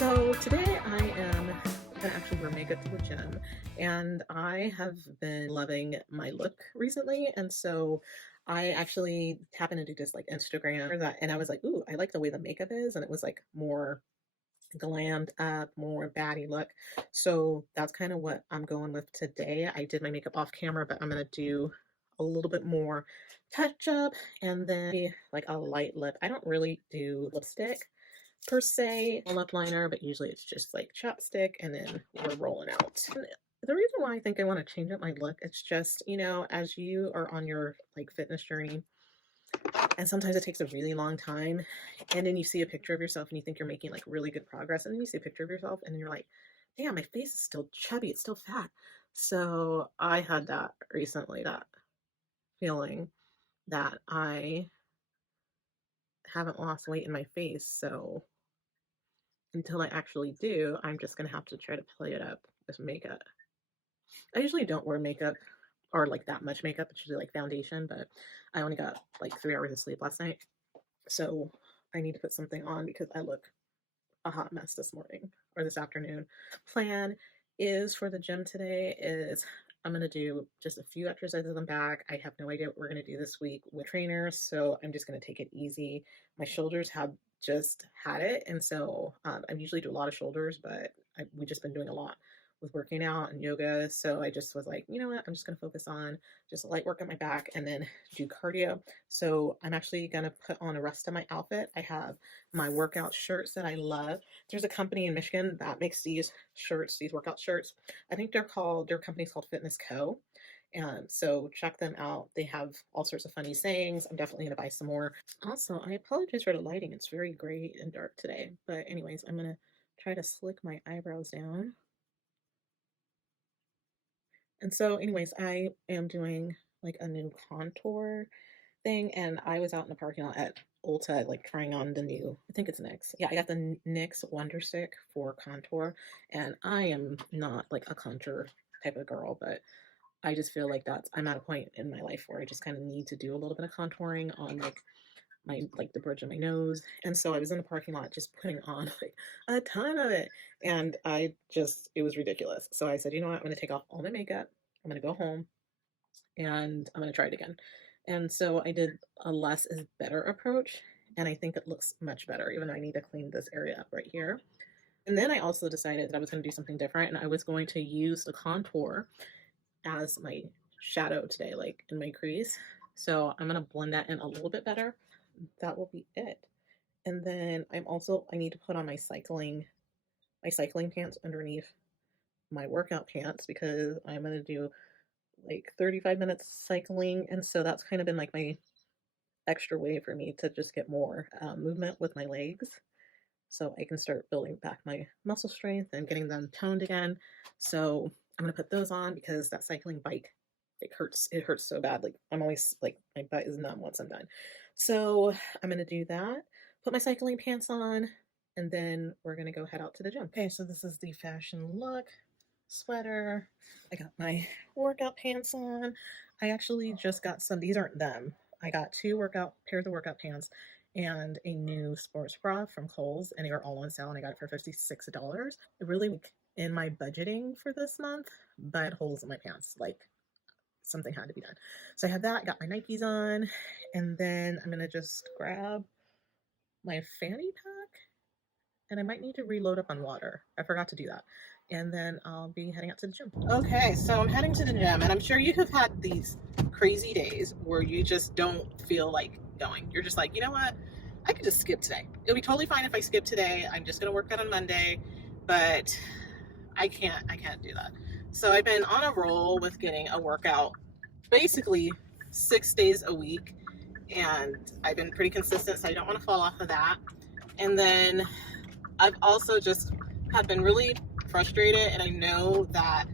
So today I am gonna actually wear makeup to the gym, and I have been loving my look recently, and so I actually happened to do this like Instagram or that, and I was like, ooh, I like the way the makeup is, and it was like more glammed up, more baddie look. So that's kind of what I'm going with today. I did my makeup off camera, but I'm gonna do a little bit more touch up and then like a light lip. I don't really do lipstick per se, a lip liner, but usually it's just like chapstick and then we're rolling out. And the reason why I think I want to change up my look, it's just, as you are on your like fitness journey, and sometimes it takes a really long time, and then you see a picture of yourself and you think you're making like really good progress, and then you see a picture of yourself and then you're like, damn, my face is still chubby, it's still fat. So I had that recently, that feeling that I haven't lost weight in my face. So until I actually do, I'm just gonna have to try to play it up with makeup. I usually don't wear makeup or like that much makeup. It's usually like foundation, but I only got like 3 hours of sleep last night. So I need to put something on because I look a hot mess this morning or this afternoon. Plan is for the gym today is I'm going to do just a few exercises on back. I have no idea what we're going to do this week with trainers, so I'm just going to take it easy. My shoulders have just had it, and so I usually do a lot of shoulders, but we've just been doing a lot with working out and yoga, so I just was like, you know what, I'm just going to focus on just light work on my back and then do cardio. So I'm actually going to put on the rest of my outfit. I have my workout shirts that I love. There's a company in Michigan that makes these shirts, these workout shirts. I think their company's called Fitness Co. And so check them out. They have all sorts of funny sayings. I'm definitely going to buy some more. Also, I apologize for the lighting. It's very gray and dark today. But anyways, I'm going to try to slick my eyebrows down. And so anyways, I am doing like a new contour thing, and I was out in the parking lot at Ulta like trying on the new, I think it's NYX. Yeah, I got the NYX Wonder Stick for contour, and I am not like a contour type of girl, but I just feel like I'm at a point in my life where I just kind of need to do a little bit of contouring on like the bridge of my nose. And so I was in the parking lot just putting on like a ton of it, and it was ridiculous. So I said, you know what, I'm going to take off all my makeup, I'm going to go home, and I'm going to try it again. And so I did a less is better approach, and I think it looks much better, even though I need to clean this area up right here. And then I also decided that I was going to do something different, and I was going to use the contour as my shadow today, like in my crease. So I'm going to blend that in a little bit better. That will be it. And then I need to put on my cycling pants underneath my workout pants because I'm going to do like 35 minutes cycling, and so that's kind of been like my extra way for me to just get more movement with my legs, so I can start building back my muscle strength and getting them toned again. So I'm going to put those on because that cycling bike, it hurts so bad. Like I'm always like, my butt is numb once I'm done. So I'm going to do that, put my cycling pants on, and then we're going to go head out to the gym. Okay, so this is the fashion look. Sweater, I got my workout pants on. I actually just got these aren't them. I got two pairs of workout pants and a new sports bra from Kohl's, and they were all on sale, and I got it for $56. Really in my budgeting for this month, but holes in my pants, like something had to be done. So I have that, got my Nikes on, and then I'm gonna just grab my fanny pack, and I might need to reload up on water. I forgot to do that. And then I'll be heading out to the gym. Okay, so I'm heading to the gym, and I'm sure you have had these crazy days where you just don't feel like going. You're just like, you know what? I could just skip today. It'll be totally fine if I skip today. I'm just gonna work out on Monday, but I can't do that. So I've been on a roll with getting a workout basically 6 days a week, and I've been pretty consistent, so I don't want to fall off of that. And then I've also just have been really frustrated, and I know that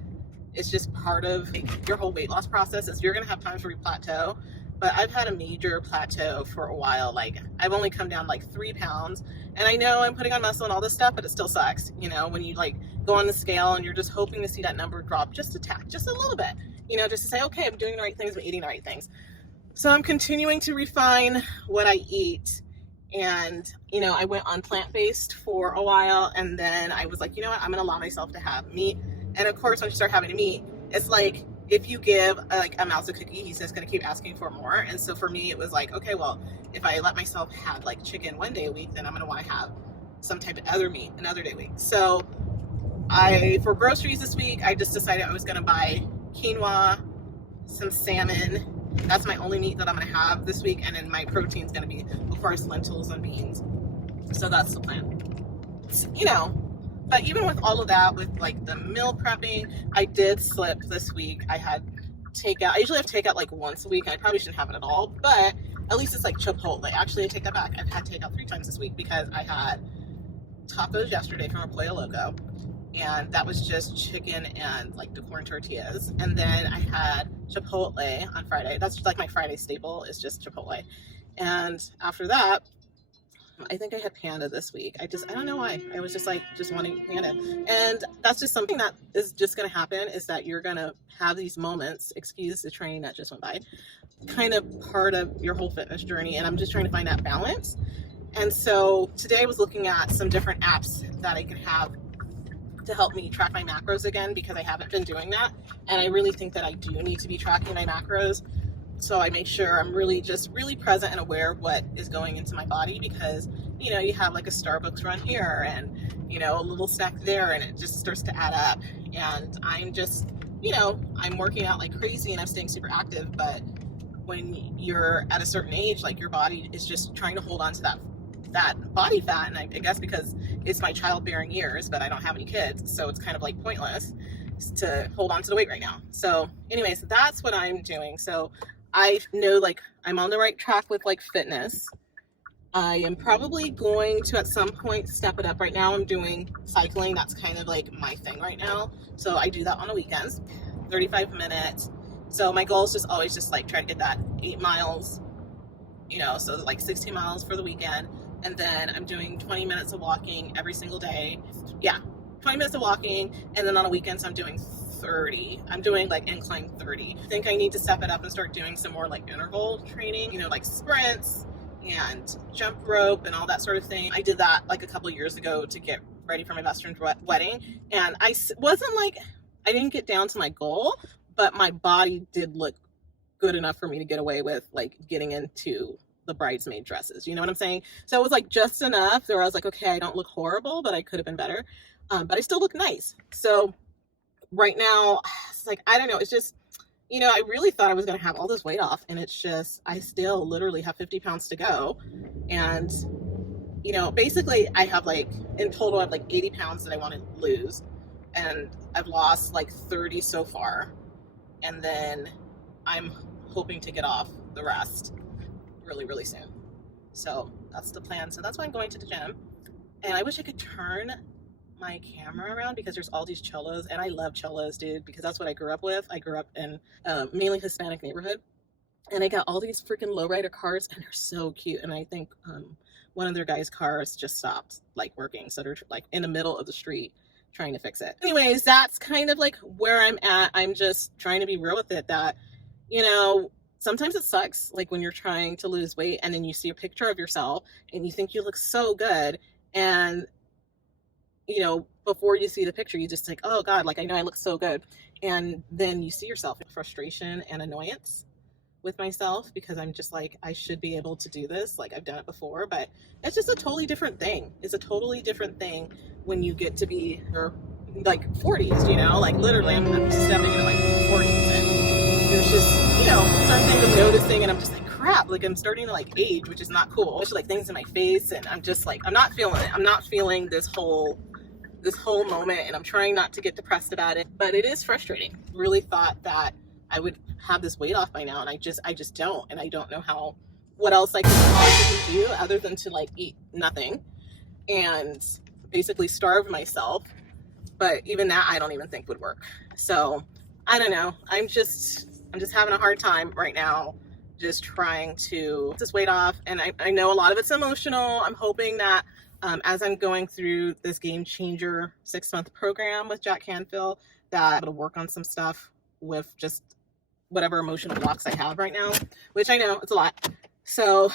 it's just part of your whole weight loss process is you're gonna have times where you plateau, but I've had a major plateau for a while. Like I've only come down like 3 pounds, and I know I'm putting on muscle and all this stuff, but it still sucks, when you like go on the scale and you're just hoping to see that number drop just a tad, just a little bit, just to say, okay, I'm doing the right things, I'm eating the right things. So I'm continuing to refine what I eat, And, you know, I went on plant-based for a while, and then I was like, you know what, I'm gonna allow myself to have meat. And of course, when you start having meat, it's like if you give like a mouse a cookie, he's just gonna keep asking for more. And so for me, it was like, okay, well, if I let myself have like chicken one day a week, then I'm gonna want to have some type of other meat another day a week. So for groceries this week, I just decided I was gonna buy quinoa, some salmon. That's my only meat that I'm gonna have this week, and then my protein's gonna be, of course, lentils and beans. So that's the plan. You know, but even with all of that, with like the meal prepping, I did slip this week. I had takeout. I usually have takeout like once a week. I probably shouldn't have it at all, but at least it's like Chipotle. Actually, I take that back. I've had takeout 3 times this week because I had tacos yesterday from a Pollo Loco, and that was just chicken and like the corn tortillas. And then I had Chipotle on Friday. That's like my Friday staple, is just Chipotle. And after that, I think I had Panda this week. I don't know why. I was just like, just wanting Panda. And that's just something that is just going to happen, is that you're going to have these moments, excuse the train that just went by, kind of part of your whole fitness journey. And I'm just trying to find that balance. And so today I was looking at some different apps that I can have to help me track my macros again, because I haven't been doing that. And I really think that I do need to be tracking my macros. So I make sure I'm really present and aware of what is going into my body, because, you know, you have like a Starbucks run here and, you know, a little snack there, and it just starts to add up. And I'm just, you know, I'm working out like crazy and I'm staying super active. But when you're at a certain age, like your body is just trying to hold on to that body fat. And I guess because it's my childbearing years, but I don't have any kids, so it's kind of like pointless to hold on to the weight right now. So anyways, that's what I'm doing. So I know like I'm on the right track with like fitness. I am probably going to at some point step it up. Right now I'm doing cycling. That's kind of like my thing right now. So I do that on the weekends, 35 minutes. So my goal is just always just like try to get that 8 miles, you know, so like 16 miles for the weekend. And then I'm doing 20 minutes of walking every single day. Yeah, 20 minutes of walking. And then on the weekends, I'm doing 30. I'm doing like incline 30. I think I need to step it up and start doing some more like interval training, you know, like sprints and jump rope and all that sort of thing. I did that like a couple years ago to get ready for my best friend's wedding. And I wasn't like, I didn't get down to my goal, but my body did look good enough for me to get away with like getting into the bridesmaid dresses, you know what I'm saying? So it was like just enough where I was like, okay, I don't look horrible, but I could have been better. But I still look nice. So right now, it's like, I don't know, it's just, you know, I really thought I was going to have all this weight off, and it's just, I still literally have 50 pounds to go. And, you know, basically I have like, in total, I have like 80 pounds that I want to lose. And I've lost like 30 so far. And then I'm hoping to get off the rest really soon. So that's the plan. So that's why I'm going to the gym. And I wish I could turn my camera around, because there's all these cholos, and I love cholos, dude, because that's what I grew up with. I grew up in a mainly Hispanic neighborhood, and I got all these freaking lowrider cars, and they're so cute. And I think one of their guys' cars just stopped like working, so they're like in the middle of the street trying to fix it. Anyways, that's kind of like where I'm at. I'm just trying to be real with it, that, you know, sometimes it sucks, like when you're trying to lose weight and then you see a picture of yourself and you think you look so good, and, you know, before you see the picture, you just think, oh God, like I know I look so good. And then you see yourself in frustration and annoyance with myself, because I'm just like, I should be able to do this. Like I've done it before, but it's just a totally different thing. It's a totally different thing when you get to be your like 40s, you know, like literally I'm stepping into my 40s, and there's just, you know, certain things I'm noticing, and I'm just like, crap, like I'm starting to like age, which is not cool. Especially like things in my face, and I'm just like, I'm not feeling it. I'm not feeling this whole moment, and I'm trying not to get depressed about it, but it is frustrating. Really thought that I would have this weight off by now, and I just don't, and I don't know what else I can possibly do other than to like eat nothing and basically starve myself. But even that, I don't even think would work. So I don't know. I'm just having a hard time right now, just trying to get this weight off. And I know a lot of it's emotional. I'm hoping that as I'm going through this Game Changer 6-month program with Jack Canfield, that I'm able to work on some stuff with just whatever emotional blocks I have right now, which I know it's a lot. So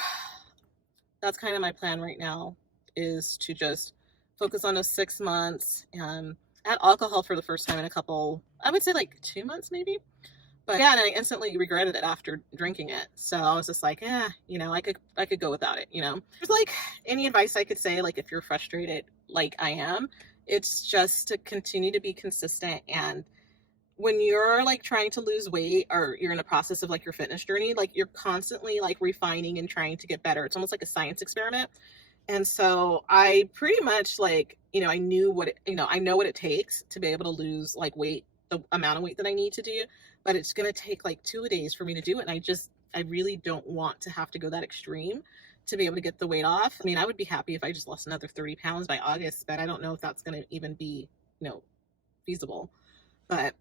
that's kind of my plan right now, is to just focus on those 6 months and add alcohol for the first time in a couple, I would say like 2 months maybe. But yeah, and I instantly regretted it after drinking it. So I was just like, yeah, I could go without it, There's like any advice I could say, like if you're frustrated like I am, it's just to continue to be consistent. And when you're like trying to lose weight, or you're in the process of like your fitness journey, like you're constantly like refining and trying to get better. It's almost like a science experiment. And so I pretty much like, I knew I know what it takes to be able to lose like weight, the amount of weight that I need to do, but it's going to take like 2 days for me to do it. And I really don't want to have to go that extreme to be able to get the weight off. I mean, I would be happy if I just lost another 30 pounds by August, but I don't know if that's going to even be, feasible. But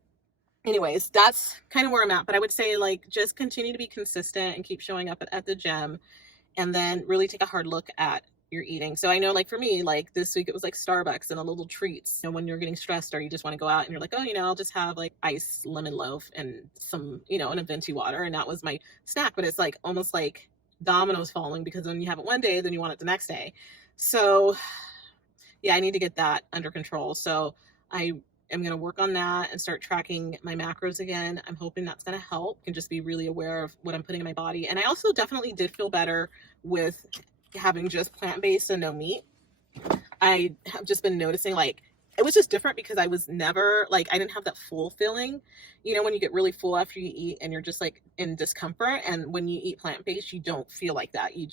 anyways, that's kind of where I'm at. But I would say like just continue to be consistent and keep showing up at the gym, and then really take a hard look at your eating. So I know like for me, like this week it was like Starbucks and a little treats. When you're getting stressed or you just want to go out and you're like, oh, I'll just have like iced lemon loaf and some, and a venti water. And that was my snack. But it's like almost like dominoes falling, because when you have it one day, then you want it the next day. So yeah, I need to get that under control. So I am going to work on that and start tracking my macros again. I'm hoping that's going to help, and just be really aware of what I'm putting in my body. And I also definitely did feel better with having just plant-based and no meat. I have just been noticing like it was just different, because I was never like, I didn't have that full feeling, when you get really full after you eat and you're just like in discomfort. And when you eat plant-based, you don't feel like that. You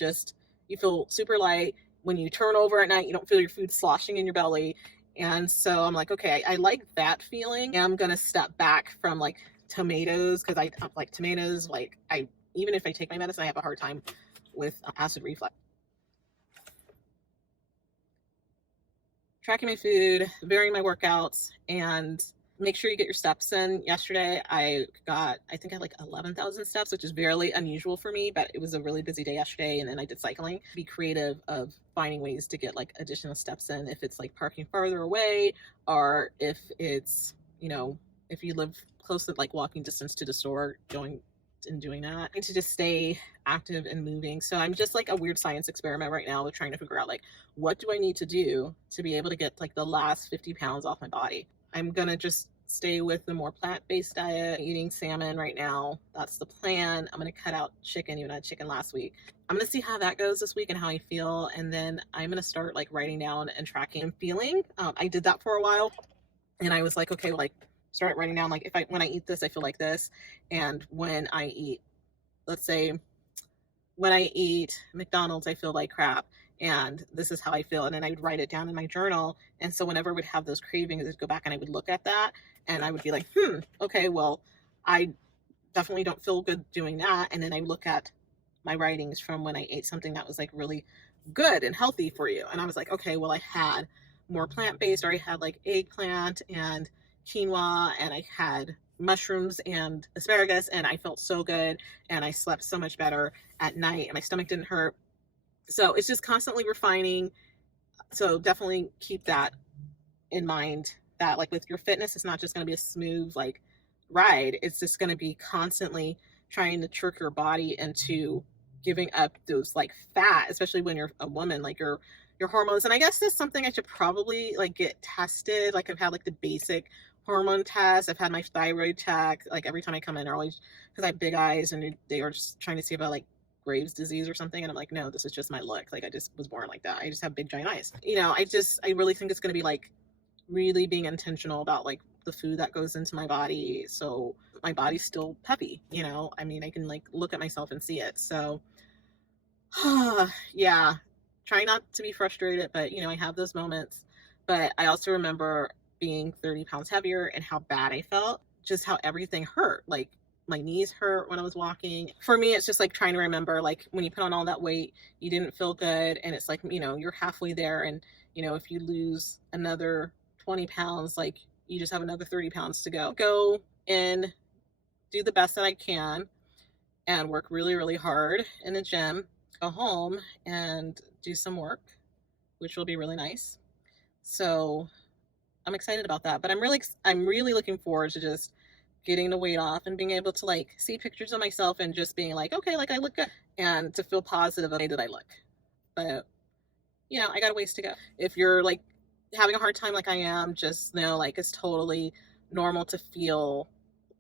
feel super light. When you turn over at night, you don't feel your food sloshing in your belly. And so I'm like, okay, I like that feeling. I'm going to step back from like tomatoes, because I like tomatoes. Like even if I take my medicine, I have a hard time with acid reflux. Tracking my food, varying my workouts, and make sure you get your steps in. Yesterday, I think I had like 11,000 steps, which is very unusual for me, but it was a really busy day yesterday. And then I did cycling. Be creative of finding ways to get like additional steps in, if it's like parking farther away, or if it's, if you live close to like walking distance to the store, going and doing that, and to just stay active and moving. So I'm just like a weird science experiment right now with trying to figure out like, what do I need to do to be able to get like the last 50 pounds off my body? I'm gonna just stay with the more plant-based diet, eating salmon right now. That's the plan. I'm gonna cut out chicken, even had chicken last week. I'm gonna see how that goes this week and how I feel, and then I'm gonna start like writing down and tracking and feeling. I did that for a while, and I was like, okay, like start writing down like, when I eat this, I feel like this, and when I eat, let's say, when I eat McDonald's, I feel like crap, and this is how I feel. And then I would write it down in my journal. And so whenever I would have those cravings, I'd go back and I would look at that, and I would be like, okay, well, I definitely don't feel good doing that. And then I look at my writings from when I ate something that was like really good and healthy for you. And I was like, okay, well, I had more plant-based, or I had like eggplant and quinoa, and I had mushrooms and asparagus, and I felt so good, and I slept so much better at night, and my stomach didn't hurt. So it's just constantly refining. So definitely keep that in mind, that like with your fitness, it's not just going to be a smooth like ride. It's just going to be constantly trying to trick your body into giving up those like fat, especially when you're a woman, like your hormones. And I guess that's something I should probably like get tested. Like I've had like the basic hormone test. I've had my thyroid check. Like every time I come in, they're always, because I have big eyes, and they are just trying to see about like Graves' disease or something. And I'm like, no, this is just my look. Like I just was born like that. I just have big giant eyes. I really think it's going to be like really being intentional about like the food that goes into my body, so my body's still peppy. I mean, I can like look at myself and see it. So yeah, try not to be frustrated, but I have those moments. But I also remember being 30 pounds heavier and how bad I felt, just how everything hurt. Like my knees hurt when I was walking. For me, it's just like trying to remember, like when you put on all that weight, you didn't feel good, and it's like, you're halfway there, and if you lose another 20 pounds, like you just have another 30 pounds to go and do the best that I can, and work really, really hard in the gym, go home and do some work, which will be really nice. So I'm excited about that, but I'm really looking forward to just getting the weight off and being able to like see pictures of myself and just being like, okay, like I look good, and to feel positive of the way that I look. but you know, I got a ways to go. If you're like having a hard time like I am, just know like it's totally normal to feel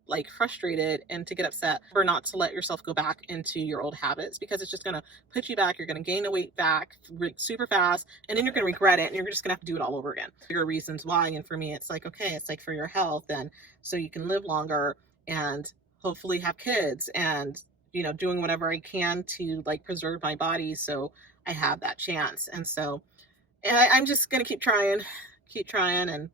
like frustrated and to get upset, or not to let yourself go back into your old habits, because it's just going to put you back. You're going to gain the weight back super fast, and then you're going to regret it, and you're just going to have to do it all over again. There are reasons why, and for me it's like, okay, it's like for your health, and so you can live longer and hopefully have kids, and you know, doing whatever I can to like preserve my body so I have that chance. And so I'm just going to keep trying and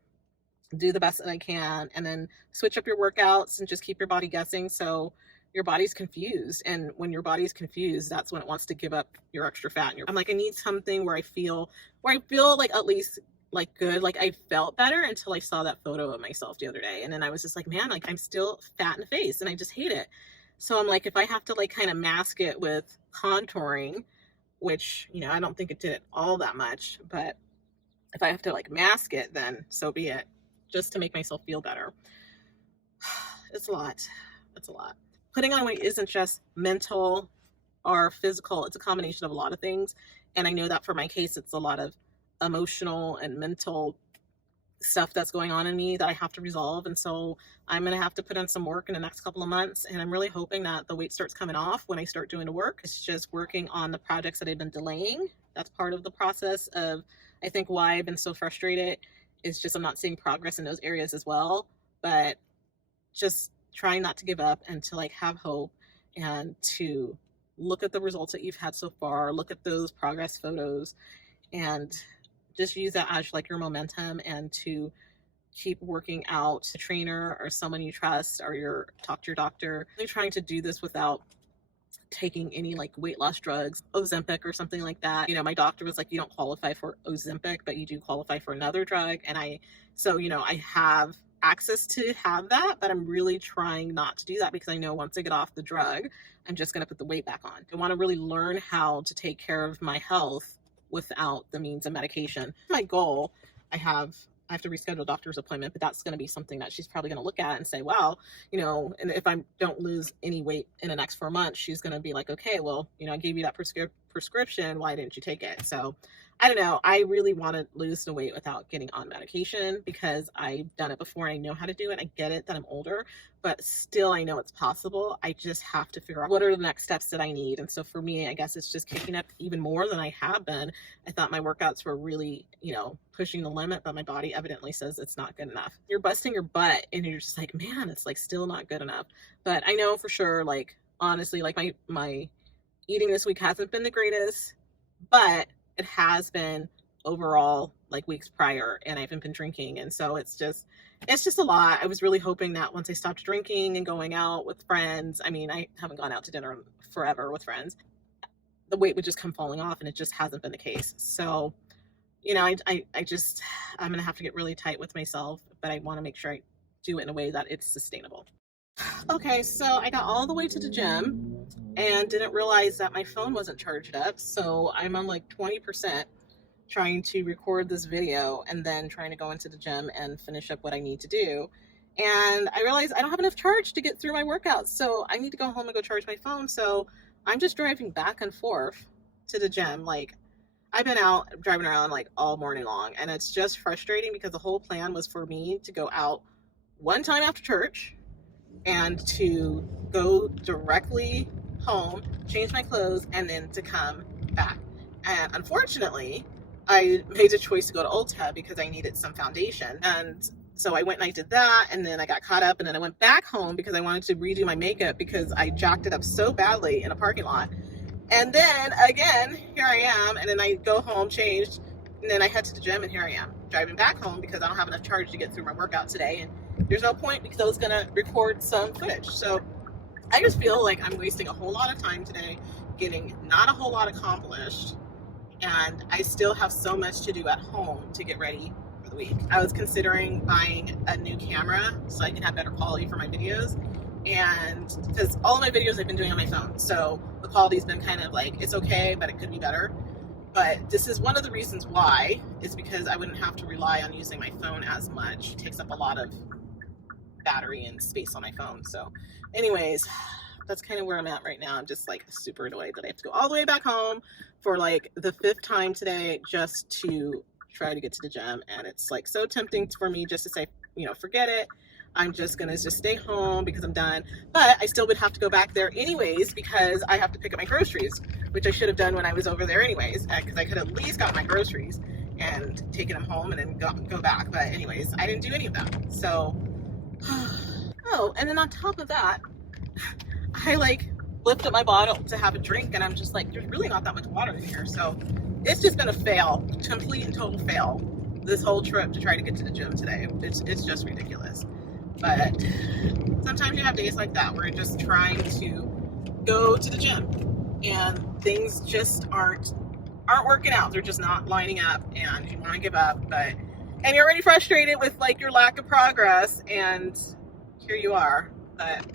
do the best that I can, and then switch up your workouts and just keep your body guessing so your body's confused. And when your body's confused, that's when it wants to give up your extra fat. I'm like, I need something where I feel like at least like good. Like I felt better until I saw that photo of myself the other day. And then I was just like, man, like I'm still fat in the face and I just hate it. So I'm like, if I have to like kind of mask it with contouring, which, you know, I don't think it did it all that much, but if I have to like mask it, then so be it, just to make myself feel better. It's a lot. It's a lot. Putting on weight isn't just mental or physical. It's a combination of a lot of things. And I know that for my case, it's a lot of emotional and mental stuff that's going on in me that I have to resolve. And so I'm going to have to put in some work in the next couple of months. And I'm really hoping that the weight starts coming off when I start doing the work. It's just working on the projects that I've been delaying. That's part of the process of, I think, why I've been so frustrated. It's just I'm not seeing progress in those areas as well, but just trying not to give up and to like have hope, and to look at the results that you've had so far, look at those progress photos, and just use that as like your momentum, and to keep working out. A trainer or someone you trust, or talk to your doctor. Really trying to do this without taking any like weight loss drugs, Ozempic or something like that. You know, my doctor was like, you don't qualify for Ozempic, but you do qualify for another drug. And so, you know, I have access to have that, but I'm really trying not to do that, because I know once I get off the drug, I'm just going to put the weight back on. I want to really learn how to take care of my health without the means of medication. My goal, I have to reschedule a doctor's appointment, but that's going to be something that she's probably going to look at and say, well, you know, and if I don't lose any weight in the next 4 months, she's going to be like, okay, well, you know, I gave you that prescription. Why didn't you take it? So I don't know. I really want to lose the weight without getting on medication, because I've done it before. I know how to do it. I get it that I'm older, but still I know it's possible. I just have to figure out what are the next steps that I need. And so for me, I guess it's just kicking up even more than I have been. I thought my workouts were really, you know, pushing the limit, but my body evidently says it's not good enough. You're busting your butt and you're just like, man, it's like still not good enough. But I know for sure, like, honestly, like my eating this week hasn't been the greatest, but it has been overall like weeks prior, and I haven't been drinking. And so it's just a lot. I was really hoping that once I stopped drinking and going out with friends, I mean, I haven't gone out to dinner forever with friends, the weight would just come falling off, and it just hasn't been the case. So, you know, I'm going to have to get really tight with myself, but I want to make sure I do it in a way that it's sustainable. Okay, so I got all the way to the gym and didn't realize that my phone wasn't charged up. So I'm on like 20% trying to record this video, and then trying to go into the gym and finish up what I need to do. And I realized I don't have enough charge to get through my workouts. So I need to go home and go charge my phone. So I'm just driving back and forth to the gym. Like, I've been out driving around like all morning long, and it's just frustrating, because the whole plan was for me to go out one time after church and to go directly home, change my clothes, and then to come back. And unfortunately, I made the choice to go to Ulta because I needed some foundation. And so I went and I did that, and then I got caught up, and then I went back home because I wanted to redo my makeup because I jacked it up so badly in a parking lot. And then again, here I am, and then I go home, changed, and then I head to the gym, and here I am driving back home because I don't have enough charge to get through my workout today. And there's no point, because I was gonna record some footage. So I just feel like I'm wasting a whole lot of time today, getting not a whole lot accomplished, and I still have so much to do at home to get ready for the week. I was considering buying a new camera so I can have better quality for my videos, and because all of my videos I've been doing on my phone, so the quality's been kind of like, it's okay, but it could be better. But this is one of the reasons why, is because I wouldn't have to rely on using my phone as much. It takes up a lot of battery and space on my phone. So anyways, that's kind of where I'm at right now. I'm just like super annoyed that I have to go all the way back home for like the 5th time today just to try to get to the gym. And it's like so tempting for me just to say, you know, forget it. I'm just gonna just stay home because I'm done. But I still would have to go back there anyways because I have to pick up my groceries, which I should have done when I was over there anyways, because I could at least got my groceries and taken them home and then go back. But anyways, I didn't do any of that. So, oh, and then on top of that, I like lift up my bottle to have a drink and I'm just like, there's really not that much water in here. So it's just been a fail, complete and total fail, this whole trip to try to get to the gym today. It's just ridiculous. But sometimes you have days like that where you're just trying to go to the gym and things just aren't working out. They're just not lining up and you want to give up, and you're already frustrated with like your lack of progress, and here you are. But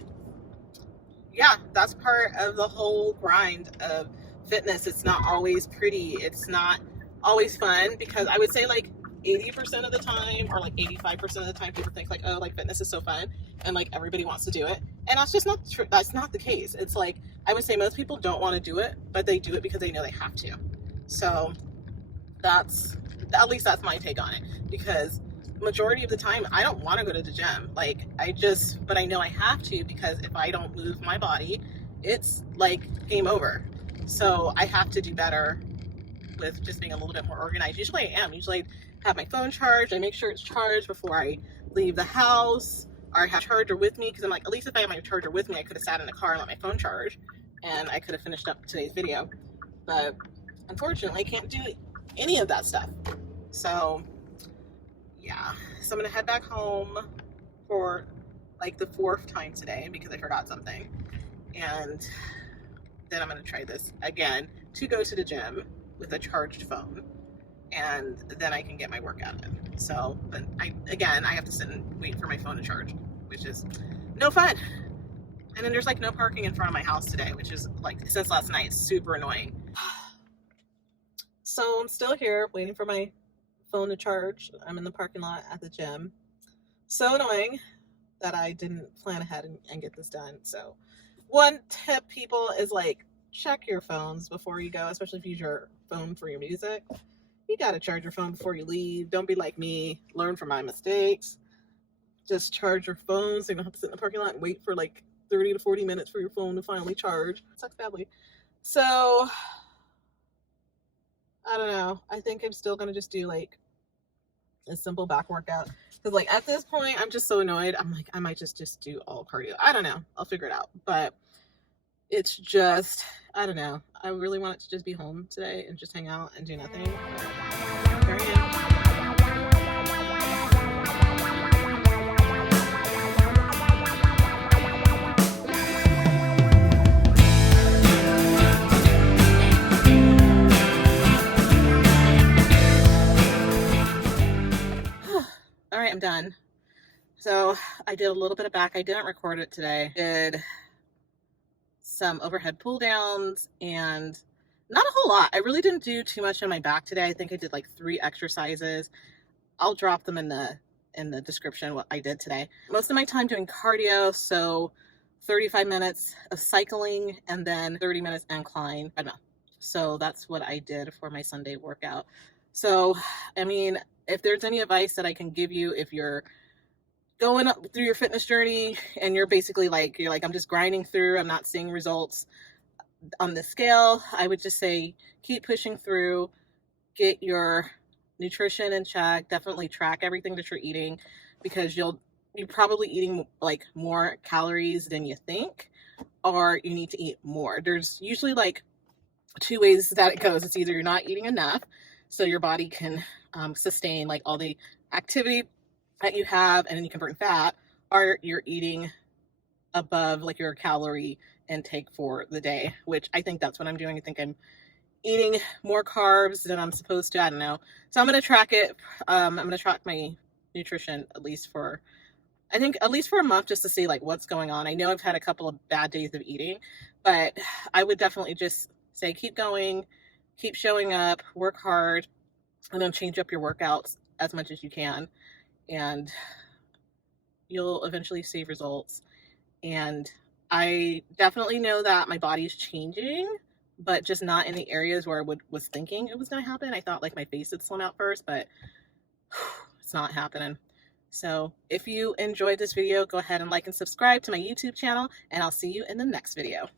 yeah, that's part of the whole grind of fitness. It's not always pretty. It's not always fun, because I would say like 80% of the time, or like 85% of the time, people think like, oh, like fitness is so fun and like everybody wants to do it. And that's just not true. That's not the case. It's like, I would say most people don't want to do it, but they do it because they know they have to. So at least that's my take on it, because majority of the time I don't want to go to the gym. Like but I know I have to, because if I don't move my body, it's like game over. So I have to do better with just being a little bit more organized. Usually I am. Usually I have my phone charged. I make sure it's charged before I leave the house, or I have a charger with me, because I'm like, at least if I have my charger with me, I could have sat in the car and let my phone charge and I could have finished up today's video. But unfortunately, I can't do any of that stuff. So yeah, so I'm gonna head back home for like the 4th time today because I forgot something, and then I'm gonna try this again to go to the gym with a charged phone, and then I can get my workout in. So, but I have to sit and wait for my phone to charge, which is no fun. And then there's like no parking in front of my house today, which is like, since last night, super annoying. So I'm still here waiting for my phone to charge. I'm in the parking lot at the gym. So annoying that I didn't plan ahead and get this done. So one tip, people, is like, check your phones before you go, especially if you use your phone for your music. You got to charge your phone before you leave. Don't be like me. Learn from my mistakes. Just charge your phone so you don't have to sit in the parking lot and wait for like 30 to 40 minutes for your phone to finally charge. It sucks badly. So I don't know. I think I'm still going to just do like a simple back workout. Because like at this point, I'm just so annoyed. I'm like, I might just do all cardio. I don't know. I'll figure it out. But it's just, I don't know. I really want it to just be home today and just hang out and do nothing. But here I am. All right, I'm done. So I did a little bit of back. I didn't record it today. Did some overhead pull downs and not a whole lot. I really didn't do too much on my back today. I think I did like 3 exercises. I'll drop them in the description what I did today. Most of my time doing cardio, so 35 minutes of cycling and then 30 minutes incline treadmill. So that's what I did for my Sunday workout. So, I mean, if there's any advice that I can give you, if you're going up through your fitness journey and you're basically like, I'm just grinding through, I'm not seeing results on the scale, I would just say keep pushing through, get your nutrition in check, definitely track everything that you're eating, because you're probably eating like more calories than you think, or you need to eat more. There's usually like 2 ways that it goes. It's either you're not eating enough so your body can sustain like all the activity that you have and then you can burn fat, or you're eating above like your calorie intake for the day, which I think that's what I'm doing. I think I'm eating more carbs than I'm supposed to. I don't know. So I'm going to track it. I'm going to track my nutrition at least for a month, just to see like what's going on. I know I've had a couple of bad days of eating, but I would definitely just say keep going, keep showing up, work hard, and then change up your workouts as much as you can, and you'll eventually see results. And I definitely know that my body's changing, but just not in the areas where I was thinking it was going to happen. I thought like my face would slim out first, but it's not happening. So if you enjoyed this video, go ahead and like and subscribe to my YouTube channel, and I'll see you in the next video.